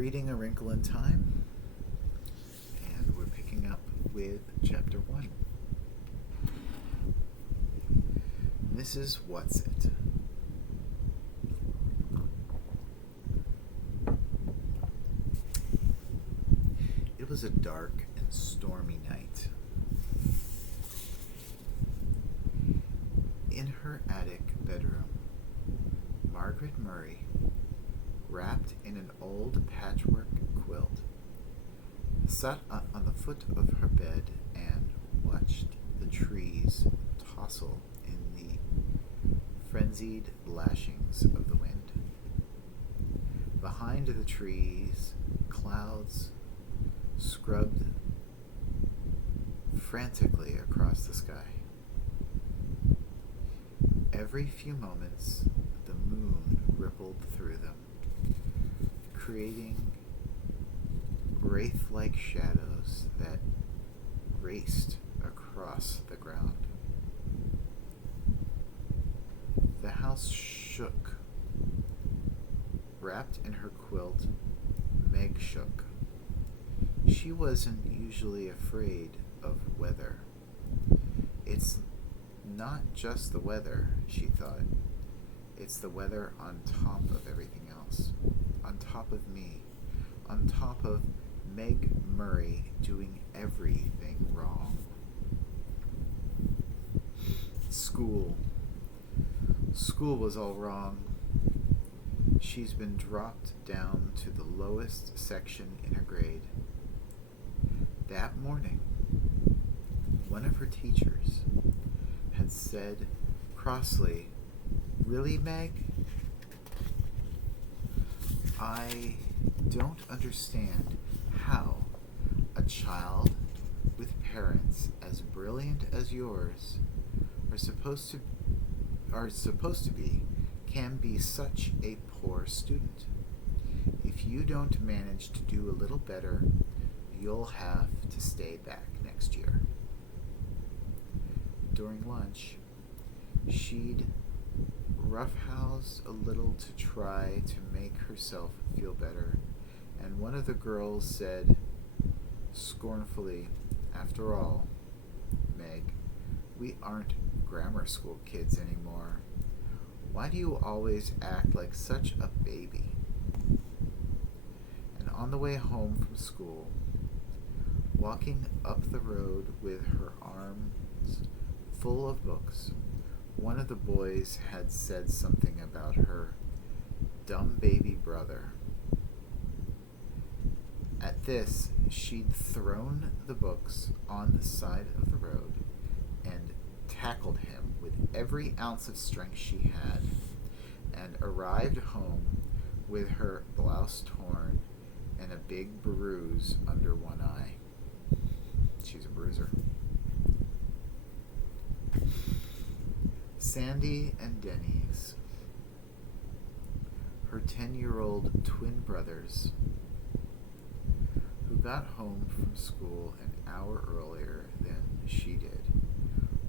reading A Wrinkle in Time, and we're picking up with Chapter 1. This is WhatSit. It was a dark and stormy night. In her attic bedroom, Margaret Murray, wrapped in an old patchwork quilt, sat on the foot of her bed and watched the trees tossle in the frenzied lashings of the wind. Behind the trees, clouds scrubbed frantically across the sky. Every few moments, the moon rippled through them, creating wraith-like shadows that raced across the ground. The house shook. Wrapped in her quilt, Meg shook. She wasn't usually afraid of weather. It's not just the weather, she thought. It's the weather on top of everything else. On top of me. On top of Meg Murray doing everything wrong. School. School was all wrong. She's been dropped down to the lowest section in her grade. That morning, one of her teachers had said crossly, "Really, Meg? I don't understand how a child with parents as brilliant as yours are supposed to be can be such a poor student. If you don't manage to do a little better, you'll have to stay back next year." During lunch, she'd roughhouse a little to try to make herself feel better, and one of the girls said scornfully, "After all, Meg, we aren't grammar school kids anymore. Why do you always act like such a baby?" And on the way home from school, walking up the road with her arms full of books, one of the boys had said something about her dumb baby brother. At this, she'd thrown the books on the side of the road and tackled him with every ounce of strength she had, and arrived home with her blouse torn and a big bruise under one eye. She's a bruiser. Sandy and Denny's, her 10-year-old twin brothers, who got home from school an hour earlier than she did,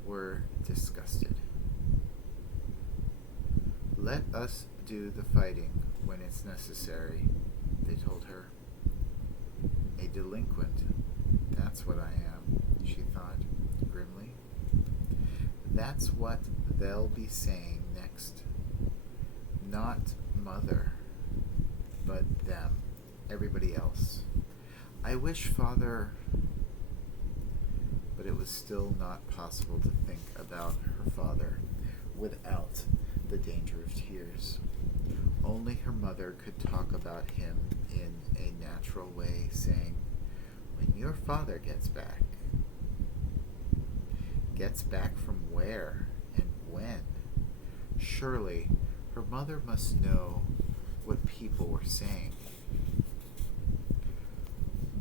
were disgusted. "Let us do the fighting when it's necessary," they told her. A delinquent, that's what I am, she thought grimly. That's what they'll be saying next. Not mother, but them, everybody else. I wish father... But it was still not possible to think about her father without the danger of tears. Only her mother could talk about him in a natural way, saying, "When your father gets back." Gets back from where and when? Surely her mother must know what people were saying.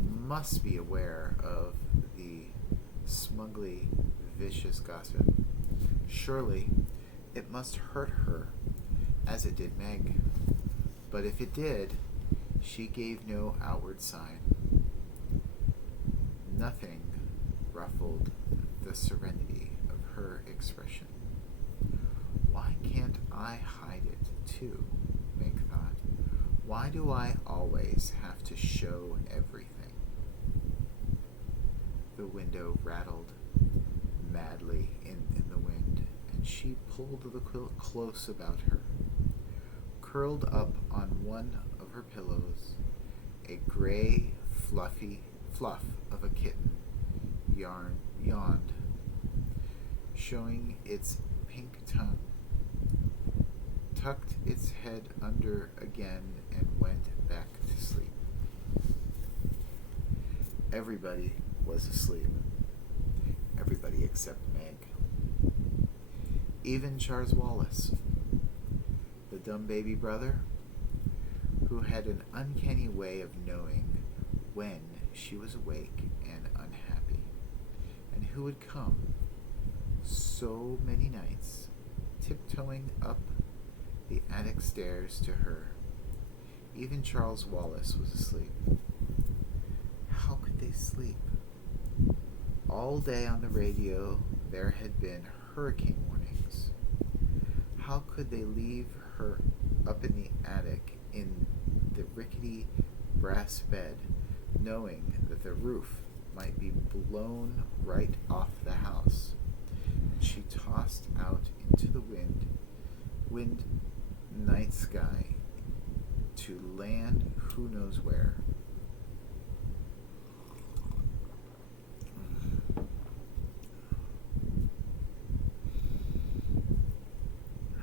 Must be aware of the smugly vicious gossip. Surely it must hurt her as it did Meg. But if it did, she gave no outward sign. Nothing ruffled the serenity of her expression. Why can't I hide it too? Meg thought. Why do I always have to show everything? The window rattled madly in the wind, and she pulled the quilt close about her. Curled up on one of her pillows, a gray, fluffy fluff of a kitten yawned, showing its pink tongue, tucked its head under again, and went back to sleep. Everybody was asleep. Everybody except Meg. Even Charles Wallace, the dumb baby brother, who had an uncanny way of knowing when she was awake and unhappy, and who would come so many nights, tiptoeing up the attic stairs to her. Even Charles Wallace was asleep. How could they sleep? All day on the radio there had been hurricane warnings. How could they leave her up in the attic in the rickety brass bed, knowing that the roof might be blown right off the house? And she tossed out into the wind night sky to land who knows where.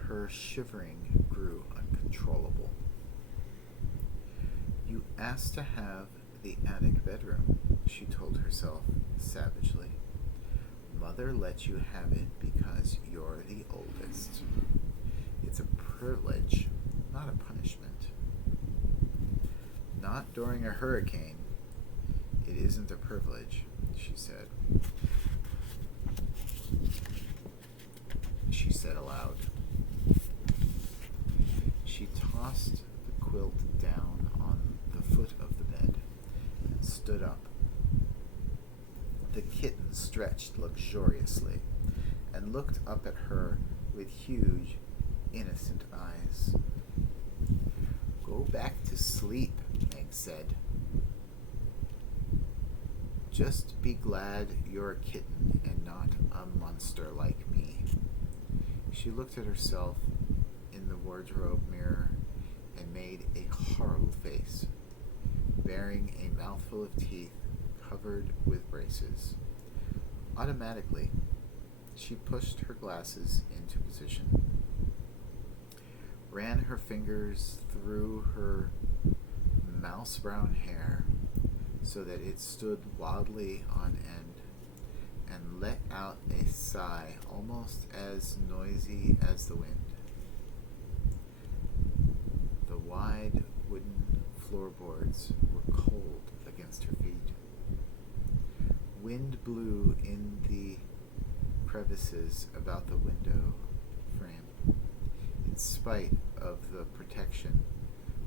Her shivering grew uncontrollable. You asked to have the attic bedroom, she told herself savagely. Mother let you have it because you're the oldest. It's a privilege, not a punishment. Not during a hurricane. It isn't a privilege, she said. She said aloud. She tossed the quilt down on the foot of the bed and stood up. The kitten stretched luxuriously and looked up at her with huge, innocent eyes. Go back to sleep, Meg said. Just be glad you're a kitten and not a monster like me. She looked at herself in the wardrobe mirror and made a horrible face, bearing a mouthful of teeth covered with braces. Automatically, she pushed her glasses into position, ran her fingers through her mouse-brown hair so that it stood wildly on end, and let out a sigh almost as noisy as the wind. The wide wooden floorboards were cold against her feet. Wind blew in the crevices about the window frame. In spite of the protection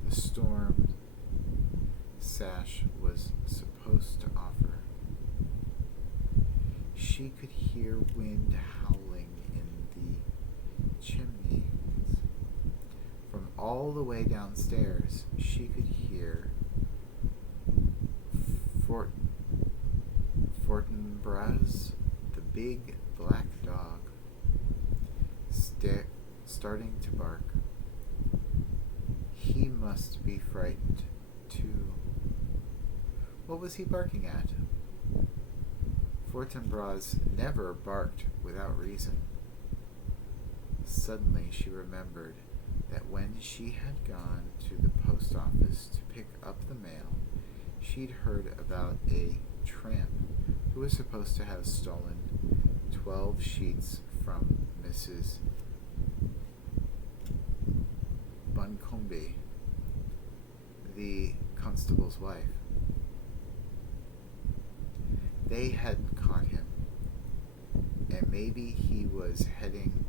the storm sash was supposed to offer, she could hear wind howling in the chimneys. From all the way downstairs, she could hear Fortinbras, the big black dog, starting to bark. He must be frightened, too. What was he barking at? Fortinbras never barked without reason. Suddenly she remembered that when she had gone to the post office to pick up the mail, she'd heard about a tramp who was supposed to have stolen 12 sheets from Mrs. Buncombe, the constable's wife. They hadn't caught him, and maybe he was heading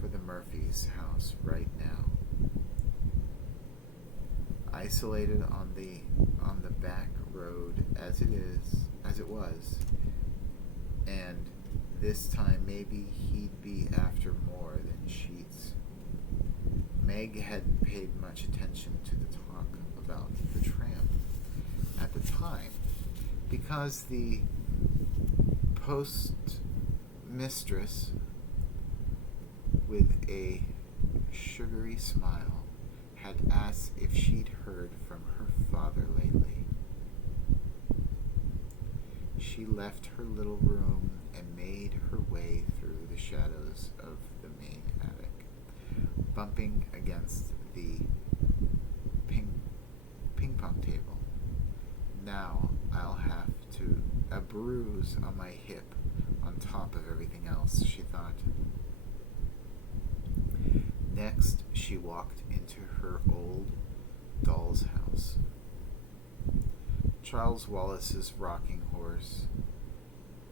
for the Murphys' house right now. Isolated on the back road as it was, and this time maybe he'd be after more than sheets. Meg hadn't paid much attention to the talk about the tramp at the time, because the postmistress, with a sugary smile, had asked if she'd heard from her father lately. She left her little room and made her way through the shadows of the main attic, bumping against the ping pong table. Now I'll have a bruise on my hip on top of everything else, she thought. Next, she walked into her old doll's house. Charles Wallace's rocking horse,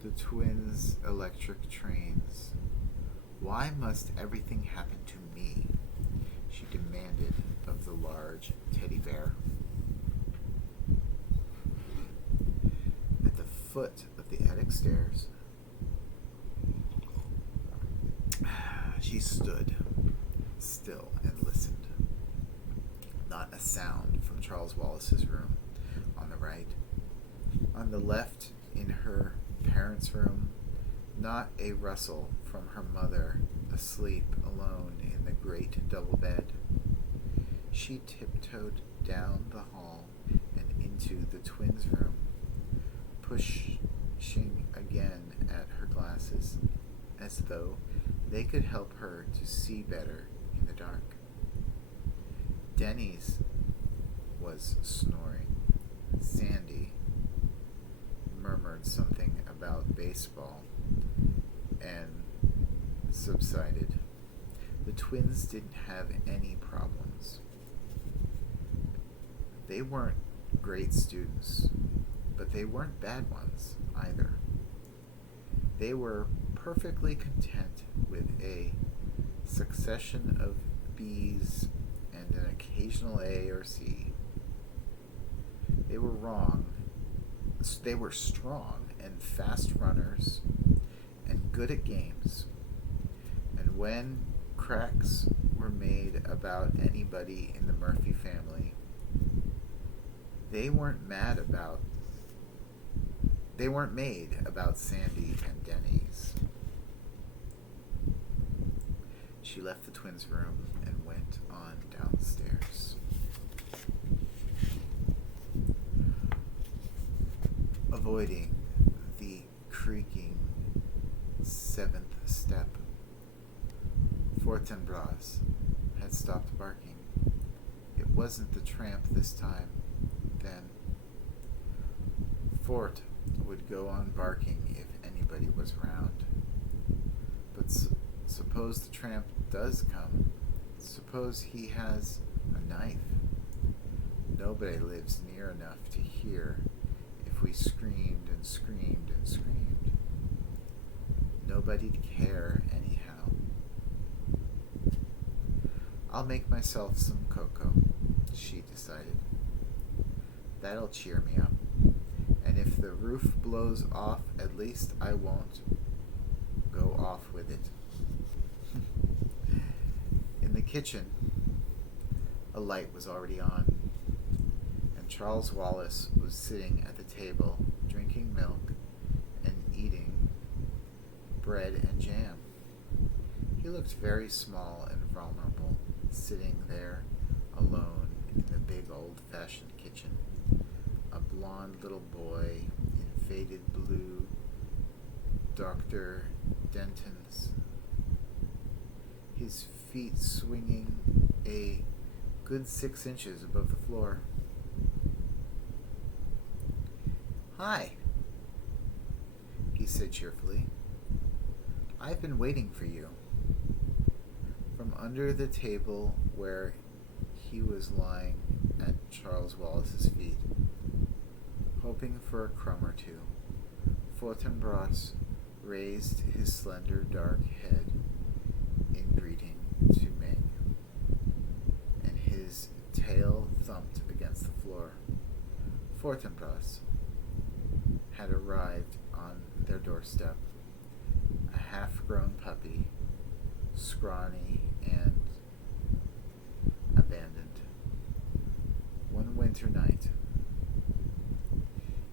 the twins' electric trains. Why must everything happen to me? She demanded of the large teddy bear. At the foot of the attic stairs, she stood still and listened. Not a sound from Charles Wallace's room on the right. On the left, in her parents' room, not a rustle from her mother, asleep alone in the great double bed. She tiptoed down the hall and into the twins' room, pushing again at her glasses, as though they could help her to see better in the dark. Denny's was snoring. Sandy murmured something about baseball and subsided. The twins didn't have any problems. They weren't great students, but they weren't bad ones either. They were perfectly content with a succession of B's and an occasional A or C. They were strong and fast runners and good at games. And when cracks were made about anybody in the Murphy family, they weren't made about Sandy and Denny's. She left the twins' room and went on downstairs. Avoiding the creaking seventh step, Fortinbras had stopped barking. It wasn't the tramp this time, then. Fort would go on barking if anybody was around. But suppose the tramp does come. Suppose he has a knife. Nobody lives near enough to hear if we screamed and screamed and screamed. Nobody'd care anyhow. I'll make myself some cocoa, she decided. That'll cheer me up. And if the roof blows off, at least I won't go off with it. In the kitchen, a light was already on, and Charles Wallace was sitting at the table, drinking milk and eating bread and jam. He looked very small and vulnerable, sitting there alone in the big old-fashioned kitchen. A blond little boy in faded blue Dr. Denton's, his feet swinging a good 6 inches above the floor. "Hi," he said cheerfully. "I've been waiting for you." From under the table where he was lying at Charles Wallace's feet, hoping for a crumb or two, Fortinbras raised his slender dark head in greeting to Meg, and his tail thumped against the floor. Fortinbras had arrived on their doorstep, a half-grown puppy, scrawny and abandoned. winter night.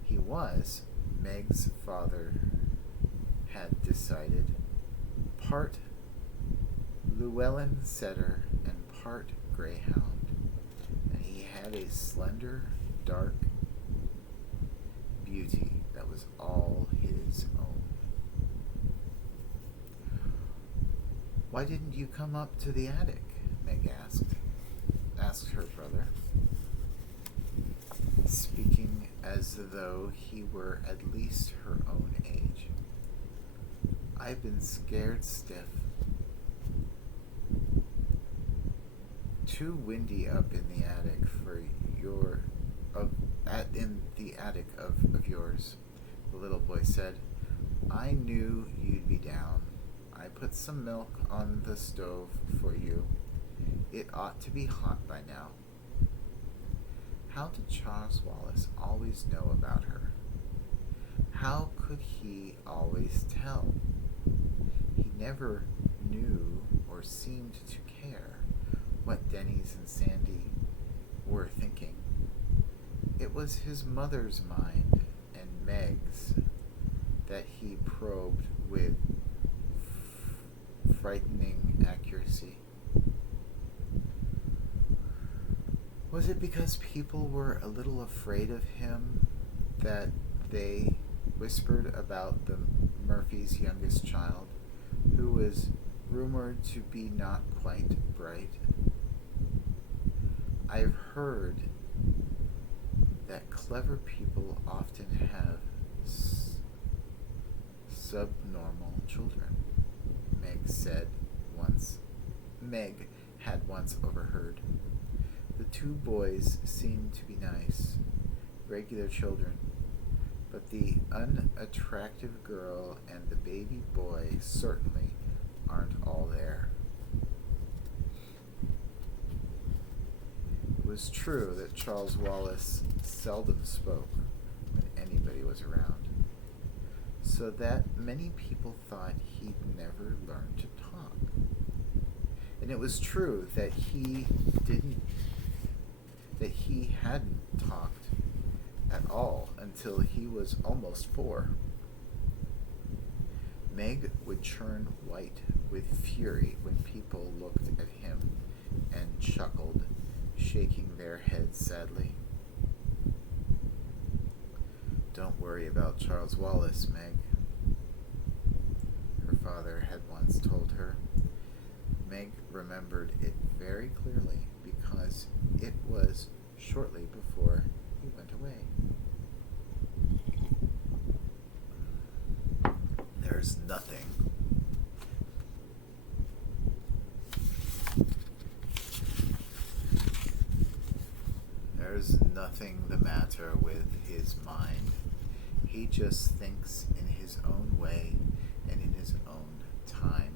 He was, Meg's father had decided, part Llewellyn setter and part greyhound, and he had a slender, dark beauty that was all his own. "Why didn't you come up to the attic?" Meg asked her brother, speaking as though he were at least her own age. "I've been scared stiff. Too windy up in the attic for in the attic of yours," the little boy said. "I knew you'd be down. I put some milk on the stove for you. It ought to be hot by now." How did Charles Wallace always know about her? How could he always tell? He never knew or seemed to care what Denny's and Sandy were thinking. It was his mother's mind and Meg's that he probed with frightening accuracy. Was it because people were a little afraid of him that they whispered about the Murphy's youngest child, who was rumored to be not quite bright? I've heard that clever people often have subnormal children, Meg had once overheard. The two boys seemed to be nice, regular children, but the unattractive girl and the baby boy certainly aren't all there. It was true that Charles Wallace seldom spoke when anybody was around, so that many people thought he'd never learn to talk. And it was true that he hadn't talked at all until he was almost 4. Meg would turn white with fury when people looked at him and chuckled, shaking their heads sadly. "Don't worry about Charles Wallace, Meg," her father had once told her. Meg remembered it very clearly because it was shortly before he went away. There's nothing the matter with his mind. He just thinks in his own way and in his own time.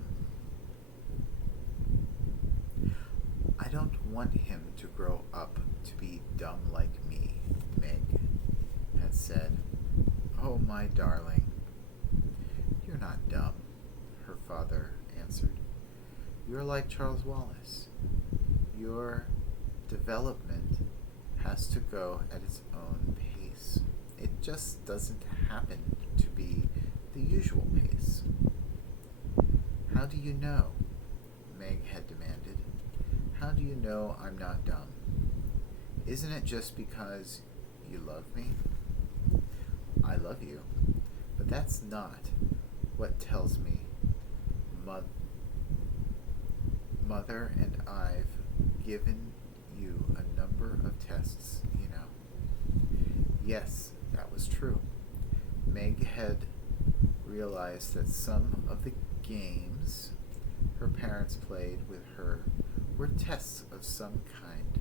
I don't want him to grow up to be dumb like me, Meg had said. "Oh, my darling." "You're not dumb," her father answered. "You're like Charles Wallace. Your development has to go at its own pace. It just doesn't happen to be the usual pace." "How do you know?" Meg had demanded. "How do you know I'm not dumb? Isn't it just because you love me?" "I love you, but that's not what tells me. Mother and I've given you a number of tests, you know." Yes, that was true. Meg had realized that some of the games her parents played with her were tests of some kind,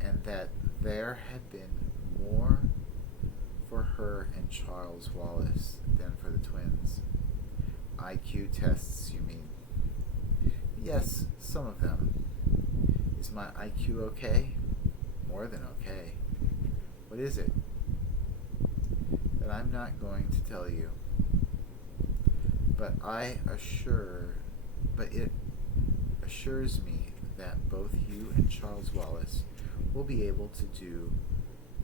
and that there had been more for her and Charles Wallace than for the twins. IQ tests, you mean? Yes, some of them. Is my IQ okay? More than okay. What is it? That I'm not going to tell you. But it assures me that both you and Charles Wallace will be able to do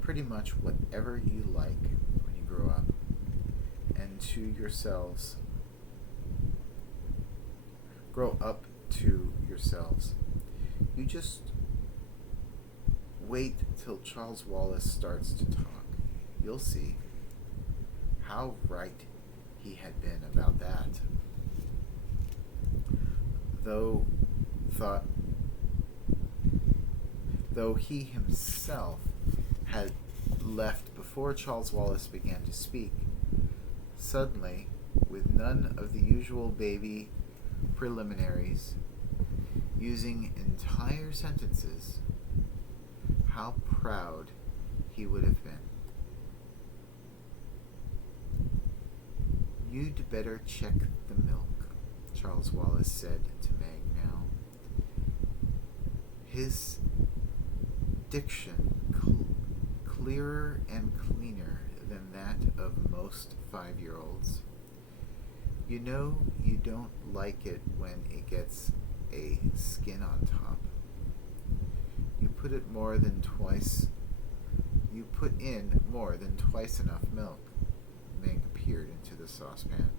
pretty much whatever you like when you grow up. And to yourselves, grow up to yourselves. You just wait till Charles Wallace starts to talk. You'll see how right he had been about that. Though he himself had left before Charles Wallace began to speak, suddenly, with none of the usual baby preliminaries, using entire sentences, how proud he would have been. "You'd better check the milk," Charles Wallace said to Meg now. His diction clearer and cleaner than that of most 5-year-olds. "You know you don't like it when it gets a skin on top. You put in more than twice enough milk." Meg peered into the saucepan.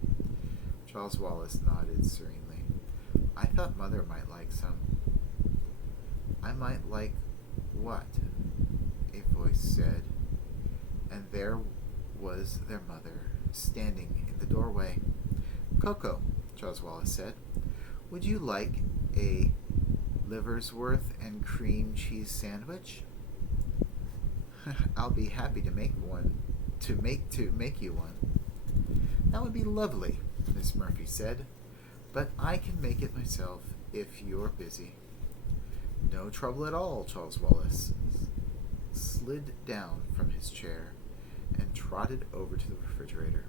Charles Wallace nodded serenely. "I thought Mother might like some." "I might like what?" a voice said, and there was their mother, standing in the doorway. "Coco," Charles Wallace said, "would you like a liver's worth and cream cheese sandwich?" "I'll be happy to make you one." "That would be lovely," Miss Murphy said, "but I can make it myself if you're busy." "No trouble at all." Charles Wallace slid down from his chair and trotted over to the refrigerator.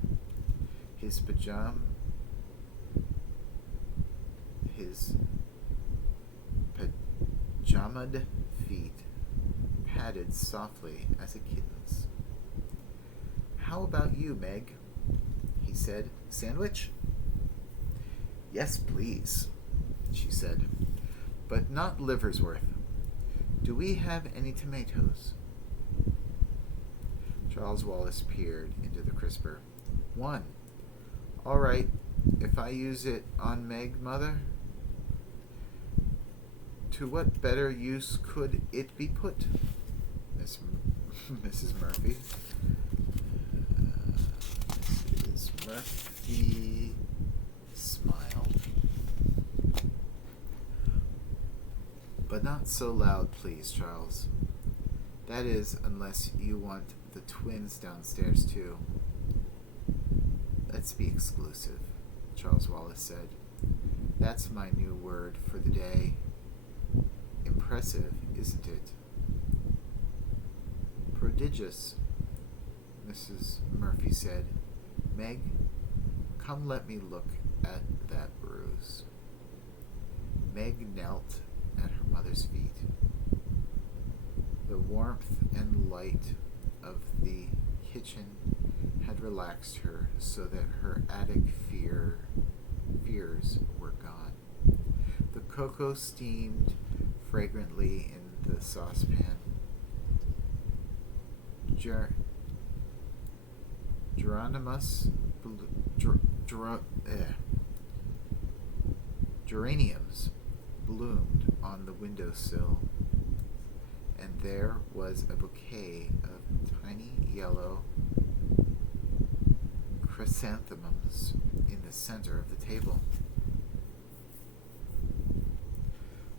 His pajamaed feet padded softly as a kitten's. "How about you, Meg?" he said. "Sandwich?" "Yes, please," she said, "but not liver's worth. Do we have any tomatoes?" Charles Wallace peered into the crisper. "One. All right, if I use it on Meg, Mother?" "To what better use could it be put?" Mrs. Murphy. Mrs. Murphy smiled. "But not so loud, please, Charles. That is, unless you want the twins downstairs, too." "Let's be exclusive," Charles Wallace said. "That's my new word for the day. Impressive, isn't it?" "Prodigious," Mrs. Murphy said. "Meg, come let me look at that bruise." Meg knelt at her mother's feet. The warmth and light of the kitchen had relaxed her so that her attic fears were gone. The cocoa steamed fragrantly in the saucepan. Geraniums bloomed on the windowsill, and there was a bouquet of tiny yellow chrysanthemums in the center of the table.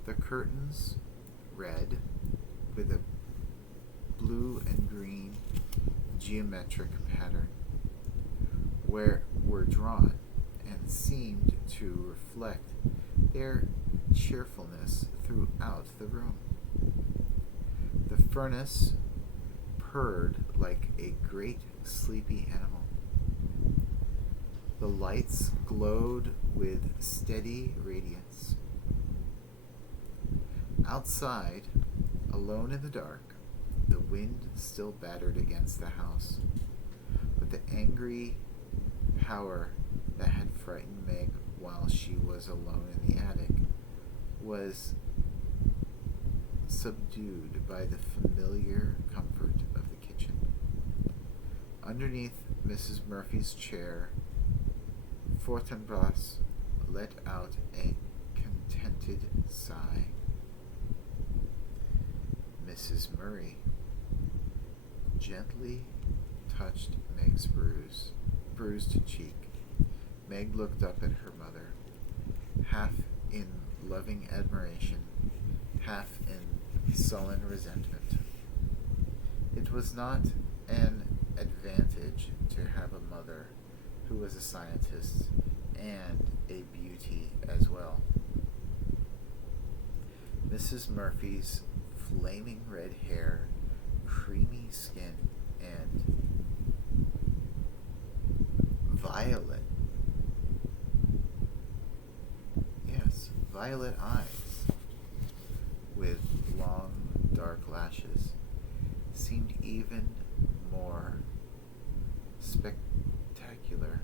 The curtains, red, with a blue and green geometric pattern, were drawn and seemed to reflect their cheerfulness throughout the room. The furnace purred like a great sleepy animal. The lights glowed with steady radiance. Outside, alone in the dark, the wind still battered against the house, but the angry power that had frightened Meg while she was alone in the attic was subdued by the familiar comfort of the kitchen. Underneath Mrs. Murphy's chair, Fortinbras let out a contented sigh. Mrs. Murray gently touched Meg's bruised cheek. Meg looked up at her mother, half in loving admiration, half in sullen resentment. It was not an advantage to have a mother who was a scientist and a beauty as well. Mrs. Murphy's flaming red hair, creamy skin, and violet eyes with long dark lashes seemed even more spectacular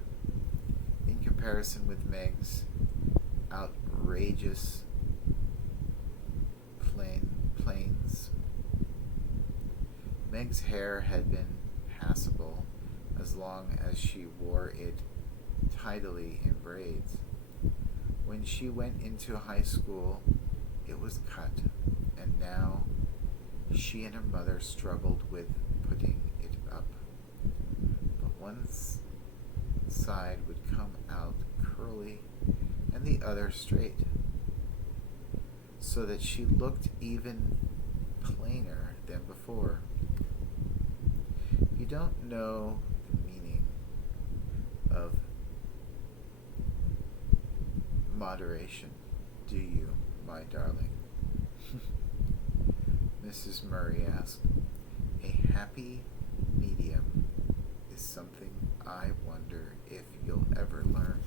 in comparison with Meg's outrageous plains. Meg's hair had been passable as long as she wore it tidily in braids. When she went into high school, it was cut, and now she and her mother struggled with putting it up. But one side would come out curly and the other straight, so that she looked even plainer than before. You don't know the meaning of moderation, do you, my darling? Mrs. Murray asked. A happy medium is something I wonder if you'll ever learn.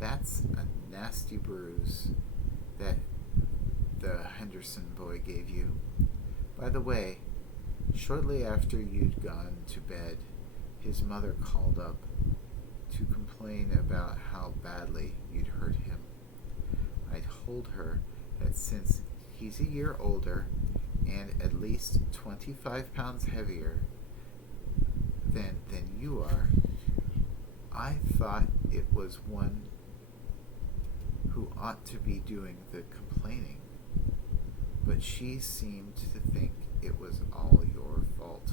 That's a nasty bruise that the Henderson boy gave you. By the way, shortly after you'd gone to bed, his mother called up to complain about how badly you'd hurt him. I told her that since he's a year older and at least 25 pounds heavier than you are, I thought it was one who ought to be doing the complaining, but she seemed to think it was all your fault.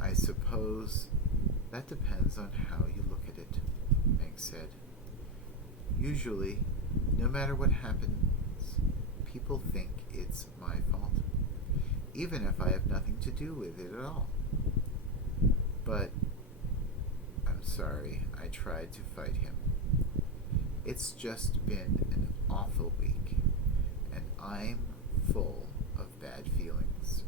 I suppose that depends on how you look at it, Meg said. Usually, no matter what happens, people think it's my fault, even if I have nothing to do with it at all. But I'm sorry I tried to fight him. It's just been an awful week, and I'm full of bad feelings.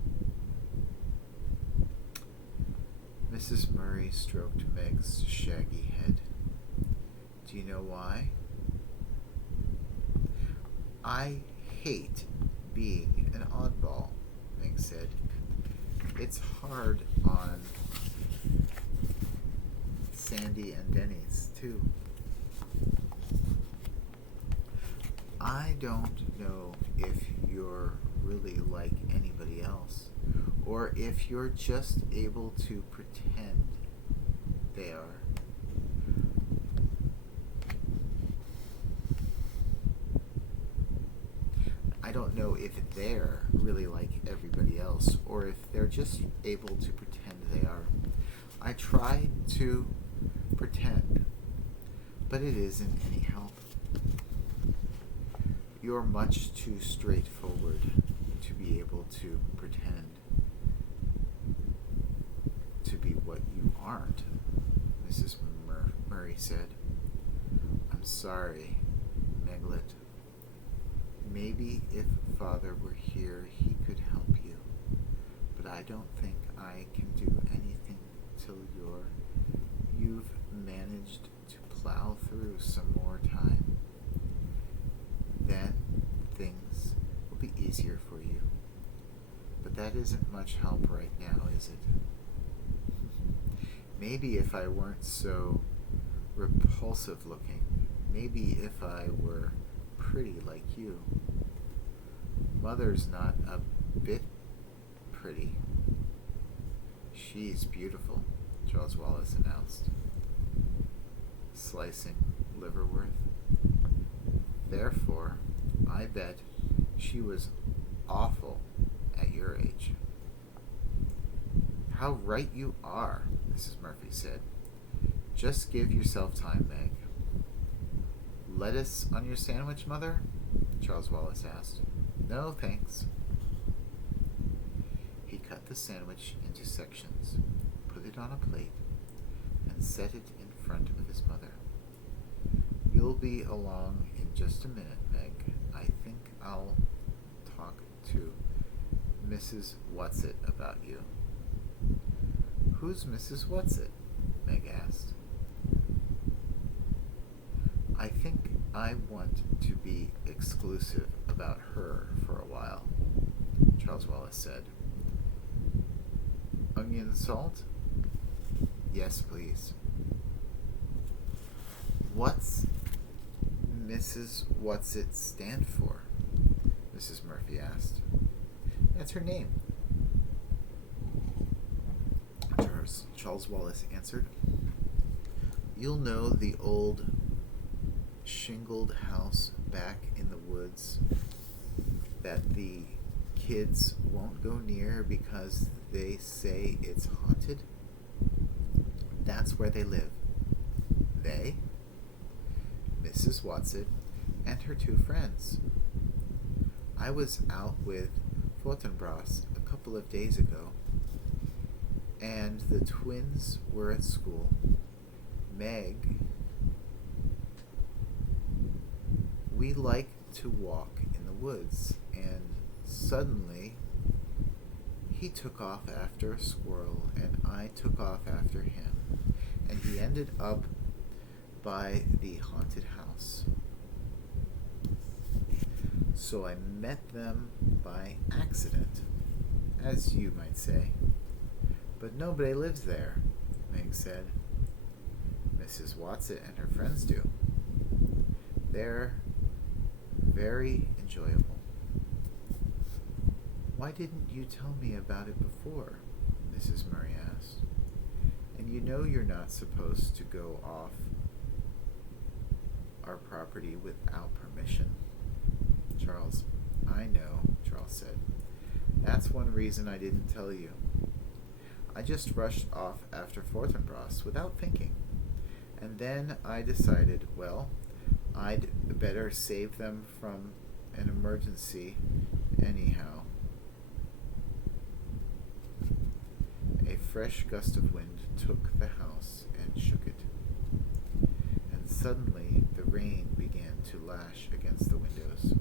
Mrs. Murray stroked Meg's shaggy head. Do you know why? I hate being an oddball, Meg said. It's hard on Sandy and Denny's, too. I don't know if you're really like anybody else, or if you're just able to pretend they are. I don't know if they're really like everybody else, or if they're just able to pretend they are. I try to pretend, but it isn't any help. You're much too straightforward to be able to pretend to be what you aren't, Mrs. Murray said. I'm sorry, Meglet. Maybe if Father were here, he could help you, but I don't think I can do anything till you've managed to plow through some more time. Then things will be easier for you. But that isn't much help right now, is it? Maybe if I weren't so repulsive looking, maybe if I were pretty like you. Mother's not a bit pretty. She's beautiful, Charles Wallace announced, slicing liverwurst. Therefore, I bet she was awful at your age. How right you are, Mrs. Murphy said. Just give yourself time, Meg. Lettuce on your sandwich, Mother? Charles Wallace asked. No, thanks. He cut the sandwich into sections, put it on a plate, and set it in front of his mother. You'll be along in just a minute, Meg. I think I'll talk to Mrs. WhatSit about you. Who's Mrs. WhatSit? Meg asked. I think I want to be exclusive about her for a while, Charles Wallace said. Onion salt? Yes, please. What's Mrs. WhatSit stand for? Mrs. Murphy asked. That's her name, Charles Wallace answered. You'll know the old shingled house back in the woods that the kids won't go near because they say it's haunted? That's where they live. They? Mrs. WhatSit and her two friends. I was out with Fortinbras a couple of days ago, and the twins were at school. Meg, we like to walk in the woods, and suddenly he took off after a squirrel, and I took off after him, and he ended up by the haunted house. So I met them by accident, as you might say. But nobody lives there, Meg said. Mrs. WhatSit and her friends do. They're very enjoyable. Why didn't you tell me about it before? Mrs. Murray asked. And you know you're not supposed to go off our property without permission. Charles, I know, Charles said. That's one reason I didn't tell you. I just rushed off after Fortinbras without thinking. And then I decided, well, I'd better save them from an emergency anyhow. A fresh gust of wind took the house and shook it. And suddenly the rain began to lash against the windows.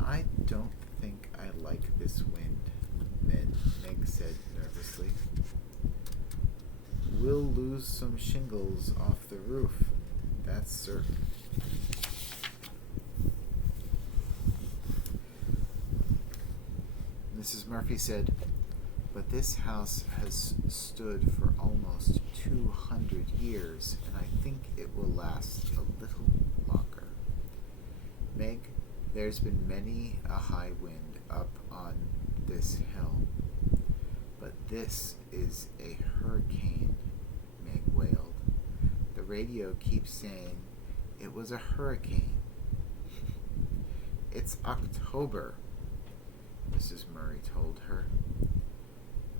I don't think I like this wind, Meg said nervously. We'll lose some shingles off the roof, that's certain. Mrs. Murphy said, but this house has stood for almost 200 years, and I think it will last a little longer. Meg, there's been many a high wind up on this hill, but this is a hurricane, Meg wailed. The radio keeps saying it was a hurricane. It's October, Mrs. Murray told her.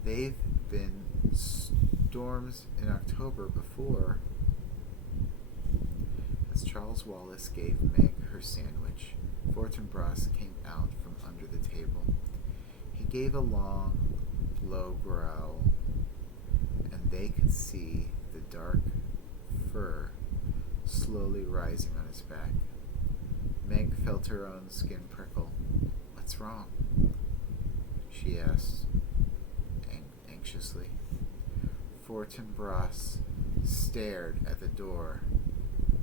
They've been storms in October before. As Charles Wallace gave Meg her sandwich, Fortinbras came out from under the table. He gave a long, low growl, and they could see the dark fur slowly rising on his back. Meg felt her own skin prickle. What's wrong? She asked anxiously. Fortinbras stared at the door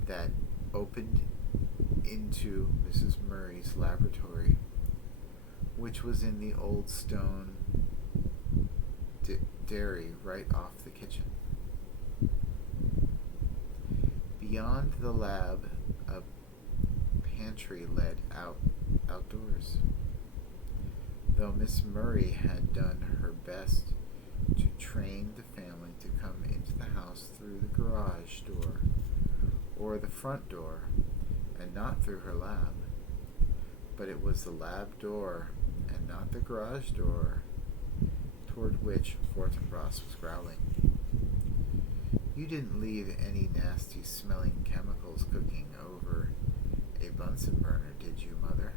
that opened into Mrs. Murray's laboratory, which was in the old stone dairy right off the kitchen. Beyond the lab, a pantry led outdoors. though Miss Murray had done her best to train the family to come into the house through the garage door or the front door and not through her lab. But it was the lab door and not the garage door toward which Fortinbras was growling. "You didn't leave any nasty-smelling chemicals cooking over a Bunsen burner, did you, Mother?"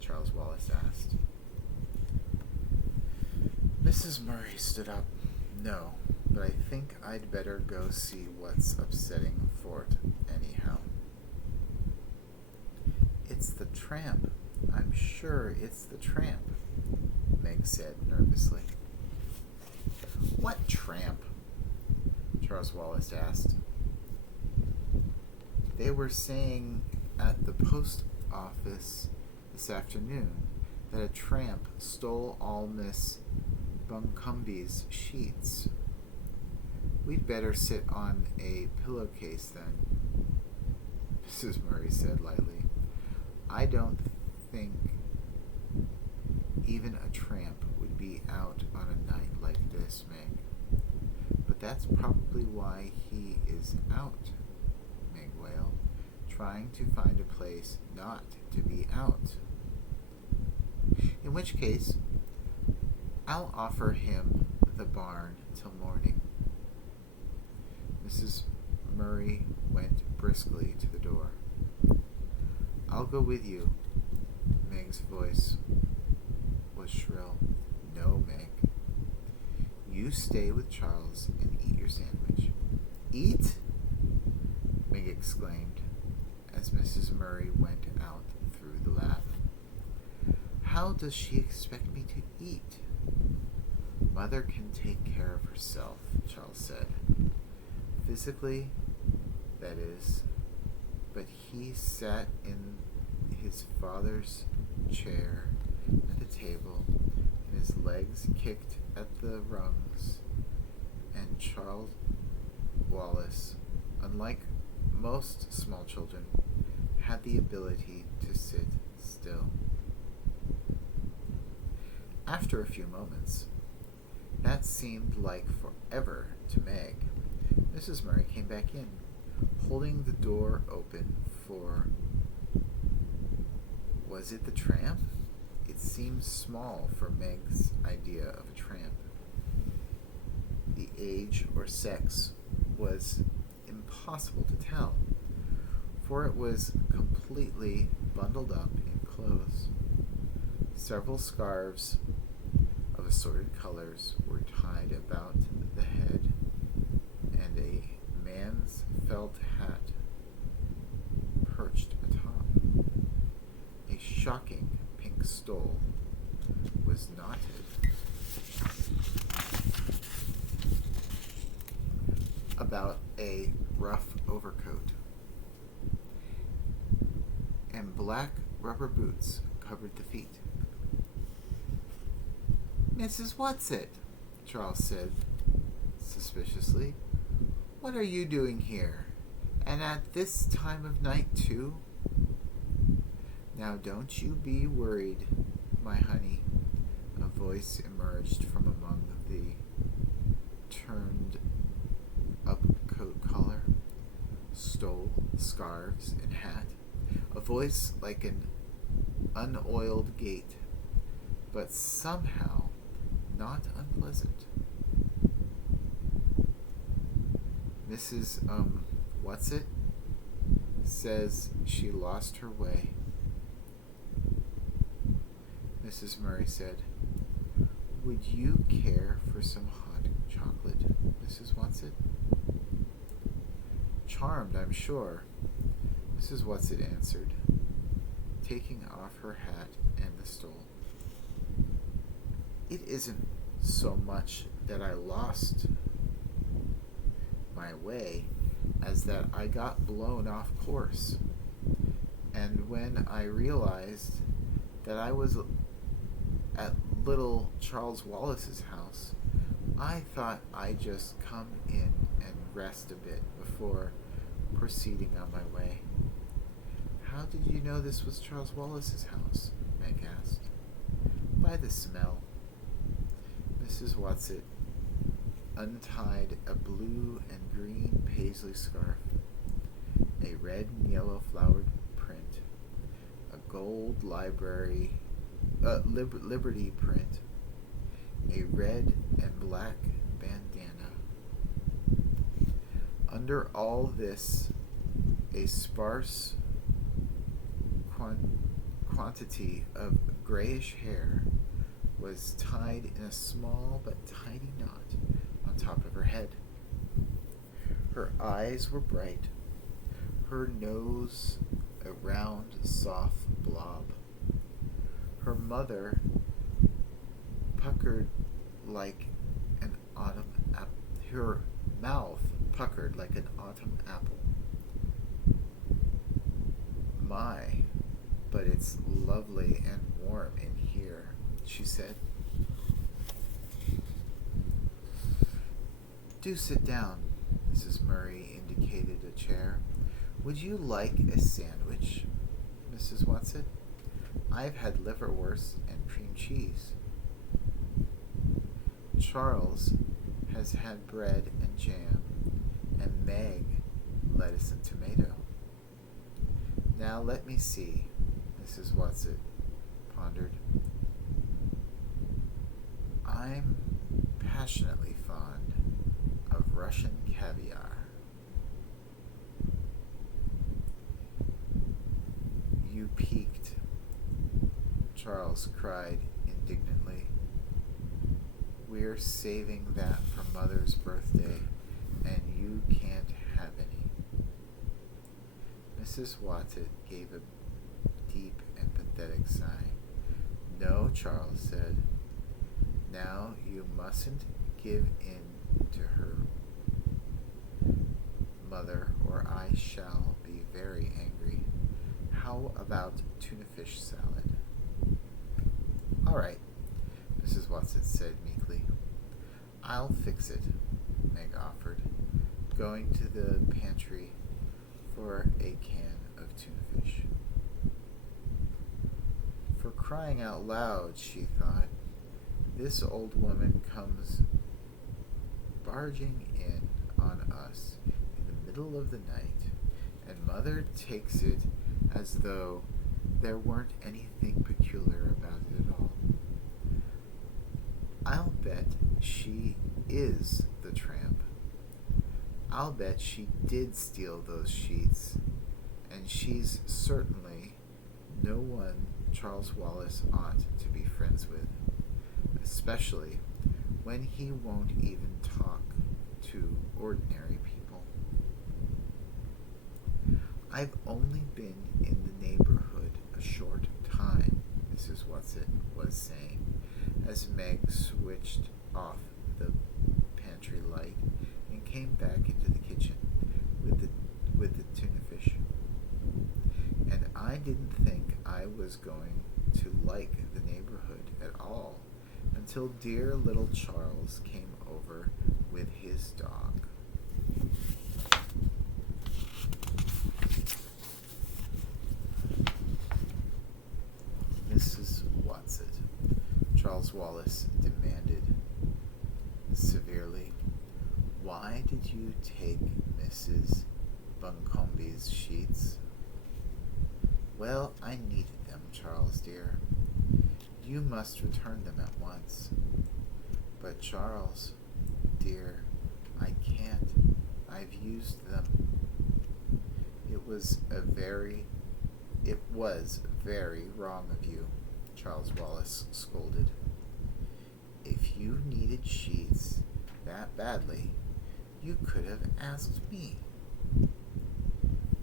Charles Wallace asked. Mrs. Murray stood up. "No, but I think I'd better go see what's upsetting Fort anyhow." "It's the tramp. I'm sure it's the tramp," Meg said nervously. "What tramp?" Charles Wallace asked. "They were saying at the post office this afternoon that a tramp stole all Miss Buncombe's sheets." "We'd better sit on a pillowcase then," Mrs. Murray said lightly. "I don't think even a tramp would be out on a night like this, Meg." "But that's probably why he is out," Meg wailed, "trying to find a place not to be out. In which case, I'll offer him the barn till morning." Mrs. Murray went briskly to the door. "I'll go with you." Meg's voice was shrill. "No, Meg. You stay with Charles and eat your sandwich." "Eat?" Meg exclaimed as Mrs. Murray went out through the lab. "How does she expect me to eat?" "Mother can take care of herself," Charles said. "Physically, that is." But he sat in his father's chair at the table, and his legs kicked at the rungs, and Charles Wallace, unlike most small children, had the ability to sit still. After a few moments, that seemed like forever to Meg, Mrs. Murray came back in, holding the door open for... Was it the tramp? It seemed small for Meg's idea of a tramp. The age or sex was impossible to tell, for it was completely bundled up in clothes. Several scarves of assorted colors were tied about the head, and a man's felt hat perched atop. A shocking pink stole was knotted about a rough overcoat, and black rubber boots covered the feet. "Mrs. WhatSit," Charles said suspiciously. "What are you doing here? And at this time of night, too?" "Now don't you be worried, my honey," a voice emerged from among the turned-up coat collar, stole, scarves, and hat. A voice like an unoiled gate, but somehow not unpleasant. "Mrs. WhatSit says she lost her way," Mrs. Murray said. "Would you care for some hot chocolate, Mrs. WhatSit?" "Charmed, I'm sure," Mrs. WhatSit answered, taking off her hat and the stole. "It isn't so much that I lost my way as that I got blown off course. And when I realized that I was at little Charles Wallace's house, I thought I'd just come in and rest a bit before proceeding on my way." "How did you know this was Charles Wallace's house?" Meg asked. "By the smell. Mrs. Watsit untied a blue and green paisley scarf, a red and yellow flowered print, a gold Liberty print, a red and black bandana. Under all this, a sparse quantity of grayish hair was tied in a small but tidy knot on top of her head. Her eyes were bright, her nose a round, soft blob. Her mother puckered like an autumn apple. Her mouth puckered like an autumn apple. My, but it's lovely and warm in here, she said. Do sit down. Mrs. Murray indicated a chair. Would you like a sandwich, Mrs. Watsit? I've had liverwurst and cream cheese. Charles has had bread and jam, and Meg lettuce and tomato. Now let me see, Mrs. Watsit pondered. I'm passionately fond of Russian caviar. You peaked, Charles cried indignantly. We're saving that for Mother's birthday, and you can't have any. Mrs. Watsit gave a deep and pathetic sigh. No, Charles said. Now you mustn't give in to her, Mother, or I shall be very angry. How about tuna fish salad? All right, Mrs. Watsit said meekly. I'll fix it, Meg offered, going to the pantry for a can of tuna fish. For crying out loud, she thought, this old woman comes barging in on us in the middle of the night, and Mother takes it as though there weren't anything peculiar about it at all. I'll bet she is the tramp. I'll bet she did steal those sheets, and she's certainly no one Charles Wallace ought to be friends with, especially when he won't even talk to ordinary people. I've only been in the neighborhood a short time, Mrs. Watsit was saying, as Meg switched off the pantry light and came back into the kitchen with the tuna fish. And I didn't think I was going to like the neighborhood at all until dear little Charles came over with his dog. Mrs. Watsit, Charles Wallace demanded severely, why did you take Mrs. Buncombe's sheets? Well, I needed them, Charles dear. You must return them at once. But Charles, dear, I can't. I've used them. It was very wrong of you, Charles Wallace scolded. If you needed sheets that badly, you could have asked me.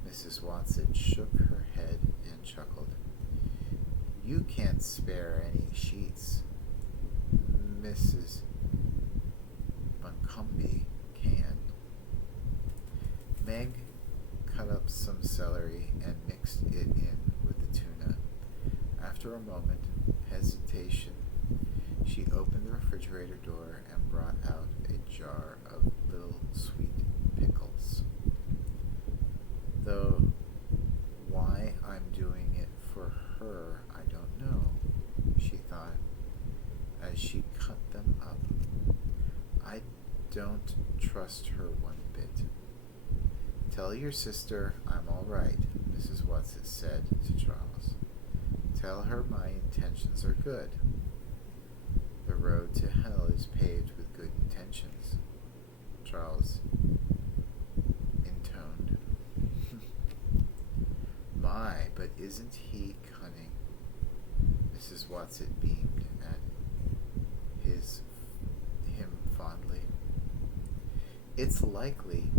Mrs. Watsit shook her head and chuckled. You can't spare any sheets. Mrs. Buncombe can. Meg cut up some celery and mixed it in with the tuna. After a moment hesitation, she opened the refrigerator door and brought out a jar of little sweet pickles. Though why I'm doing it for her, I don't know, she thought. she cut them up. I don't trust her one bit. Tell your sister I'm all right, Mrs. WhatSit said to Charles. Tell her my intentions are good. The road to hell is paved with good intentions, Charles intoned. My, but isn't he cunning? Mrs. WhatSit beamed at him fondly. It's likely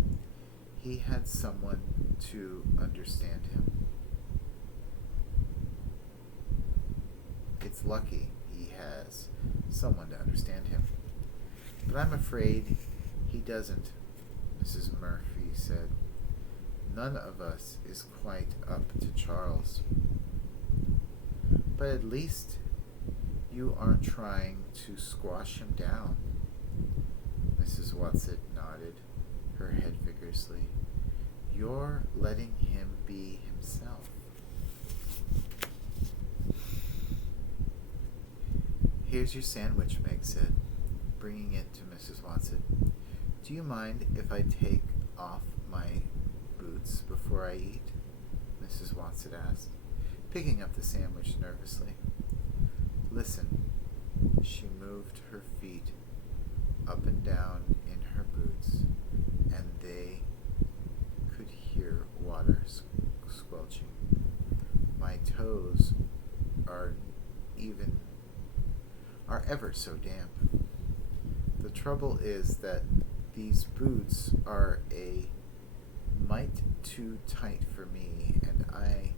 he had someone to understand him. It's lucky he has someone to understand him. But I'm afraid he doesn't, Mrs. Murphy said. None of us is quite up to Charles. But at least you aren't trying to squash him down. Mrs. WhatSit nodded her head vigorously. You're letting him be himself. Here's your sandwich, Meg said, bringing it to Mrs. WhatSit. Do you mind if I take off my boots before I eat? Mrs. WhatSit asked, picking up the sandwich nervously. Listen. She moved her feet up and down in her boots, and they could hear water squelching. My toes are ever so damp. The trouble is that these boots are a mite too tight for me, and I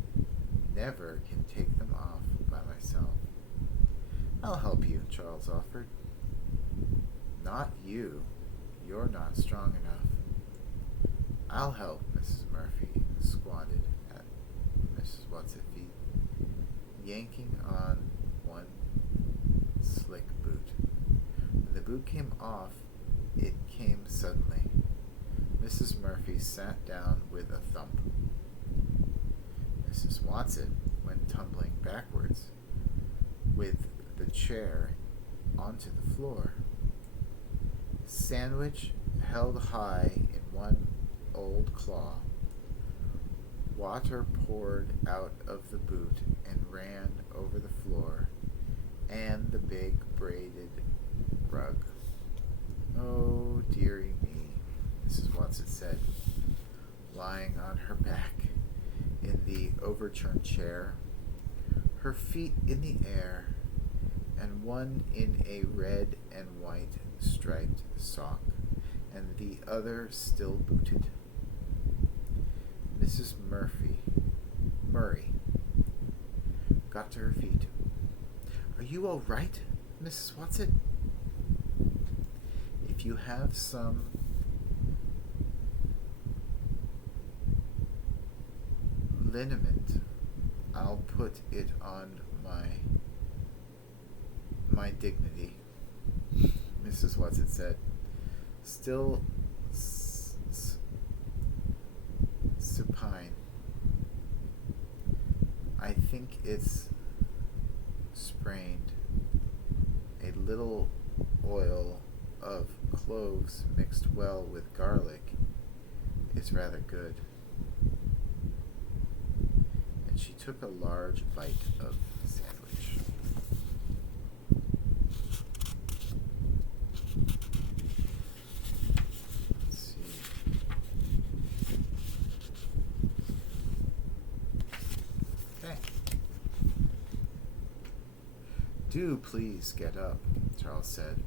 never can take them off by myself. I'll help you, Charles offered. Not you. You're not strong enough. I'll help, Mrs. Murphy squatted at Mrs. WhatSit feet, yanking on one slick boot. When the boot came off, it came suddenly. Mrs. Murphy sat down with a thump. Mrs. WhatSit went tumbling backwards with the chair onto the floor. Sandwich held high in one old claw. Water poured out of the boot and ran over the floor and the big braided rug. Oh, dearie me, Mrs. WhatSit said, lying on her back in the overturned chair, her feet in the air, and one in a red and white striped sock, and the other still booted. Mrs. Murray got to her feet. Are you all right, Mrs. WhatSit? If you have some liniment, I'll put it on my dignity, Mrs. WhatSit said, still supine. I think it's sprained. A little oil of cloves mixed well with garlic is rather good. And she took a large bite of the sandwich. Let's see. Okay. Do please get up, Charles said.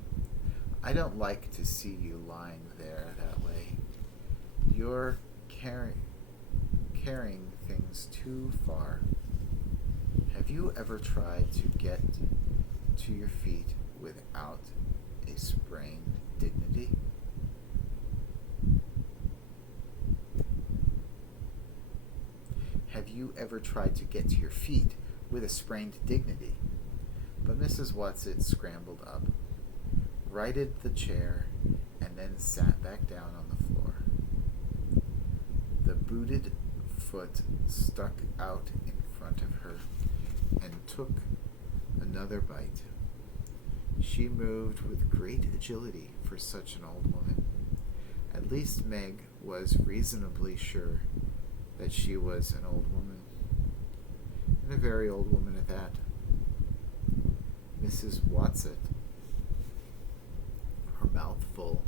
I don't like to see you lying there that way. You're carrying things too far. Have you ever tried to get to your feet without a sprained dignity? Have you ever tried to get to your feet with a sprained dignity? But Mrs. WhatSit scrambled up, righted the chair, and then sat back down on the floor. The booted foot stuck out in front of her and took another bite. She moved with great agility for such an old woman. At least Meg was reasonably sure that she was an old woman, and a very old woman at that. Mrs. WhatSit, her mouth full,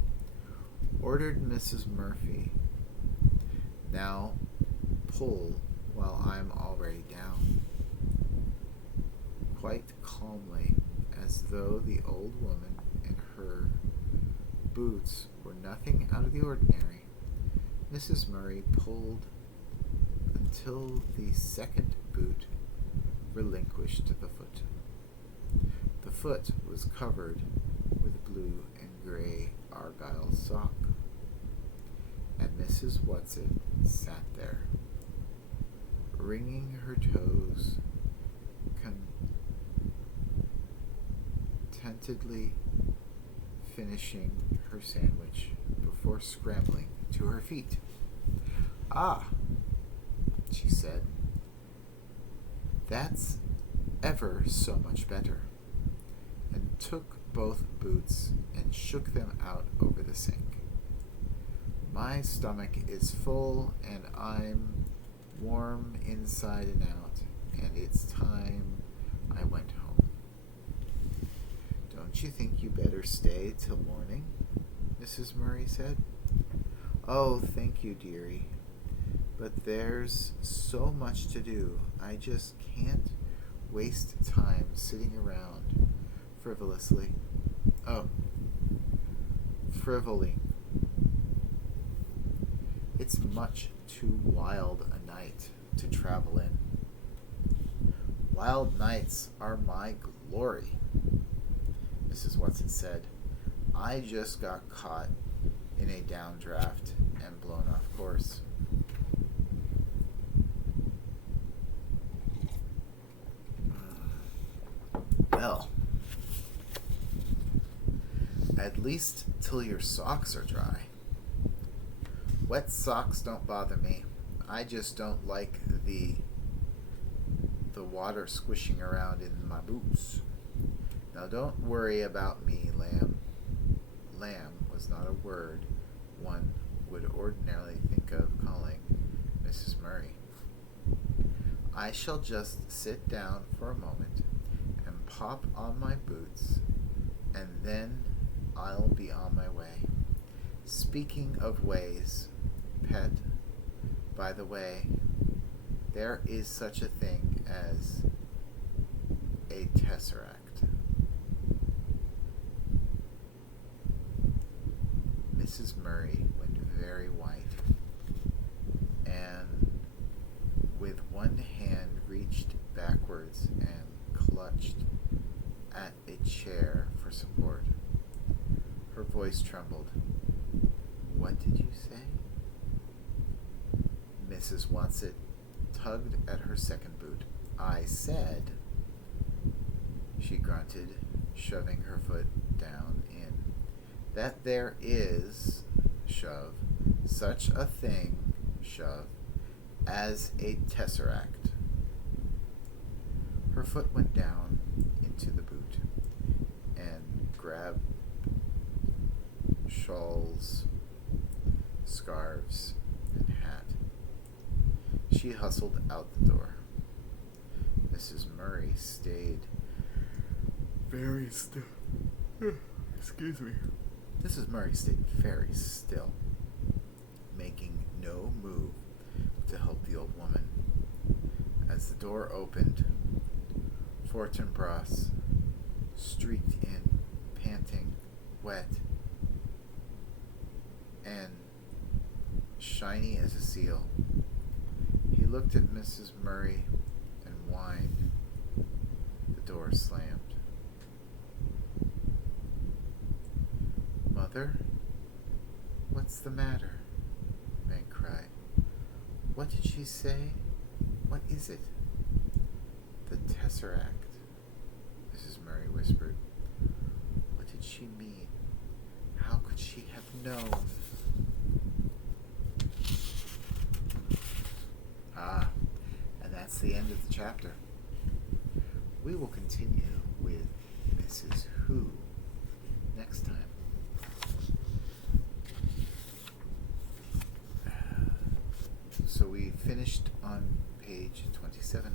ordered Mrs. Murphy, "Now pull while I'm already down," quite calmly, as though the old woman and her boots were nothing out of the ordinary. Mrs. Murray pulled until the second boot relinquished the foot. The foot was covered with blue and gray argyle sock, and Mrs. WhatSit sat there, wringing her toes, contentedly finishing her sandwich before scrambling to her feet. "Ah," she said, "that's ever so much better," and took both boots and shook them out over the sink. "My stomach is full and I'm warm inside and out, and it's time I went home." "Don't you think you better stay till morning?" Mrs. Murray said. "Oh, thank you, dearie, but there's so much to do. I just can't waste time sitting around frivolously. Oh, frivoling. It's much too wild a night to travel in." "Wild nights are my glory," Mrs. WhatSit said. "I just got caught in a downdraft and blown off course." "Well, at least till your socks are dry." "Wet socks don't bother me. I just don't like the water squishing around in my boots. Now don't worry about me, lamb." Lamb was not a word one would ordinarily think of calling Mrs. Murray. "I shall just sit down for a moment and pop on my boots, and then I'll be on my way. Speaking of ways, pet, by the way, there is such a thing as a tesseract." Mrs. Murray went very white, and with one hand reached backwards and clutched at a chair for support. Her voice trembled. "What did you say?" Mrs. WhatSit tugged at her second boot. "I said," she grunted, shoving her foot down in, "that there is, shove, such a thing, shove, as a tesseract." Her foot went down into the boot and grabbed shawls, scarves, and hat. She hustled out the door. Mrs. Murray stayed very still. Excuse me. Mrs. Murray stayed very still, making no move to help the old woman. As the door opened, Fortinbras streaked in, panting, wet, and shiny as a seal. He looked at Mrs. Murray and whined. The door slammed. "Mother, what's the matter?" Meg cried. "What did she say? What is it?" "The tesseract," Mrs. Murray whispered. What did she mean? How could she have known? And that's the end of the chapter. We will continue with Mrs. Who So we finished on page 27.